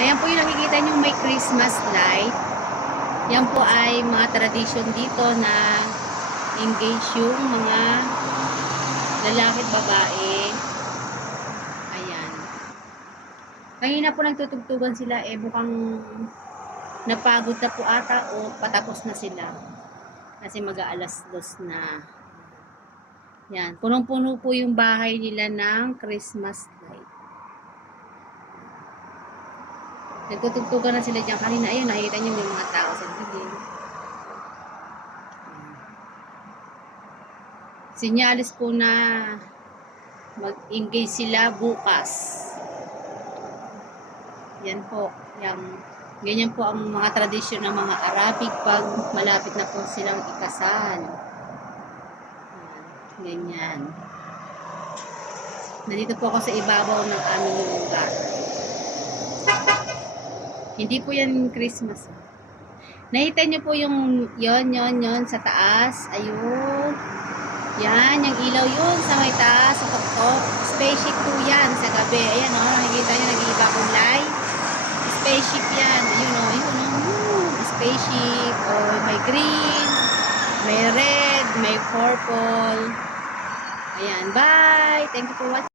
Ayan po yung nakikita nyo may Christmas light. Yan po ay mga tradisyon dito na engage yung mga lalaki at babae. Ayan. Kanina po nagtutugtugan sila eh mukhang napagod na po ata o patapos na sila. Kasi mag-aalas dos na. Yan. Punong-puno po yung bahay nila ng Christmas light. Nagtutugtugan na sila dyan kanina. Ayun, nakikita niyo may mga tao sa gilid. Sinyalis po na mag-engage sila bukas. Yan po. Yang, ganyan po ang mga tradisyon ng mga Arabic pag malapit na po silang ikasal. Yan, Ganyan. Nandito po ako sa ibabaw ng aming lugar. Hindi po yan Christmas. Nakita niyo po yung yon yon yon sa taas. Ayun. Yan, yung ilaw yun sa may taas, sa tuktok. Spaceship po yan sa gabi. Ayan o, nakikita niyo nag-iiba kulay. Spaceship yan. Ayun o, ayun o. Woo! Spaceship. O, may green, may red, may purple. Ayan, bye! Thank you for watching.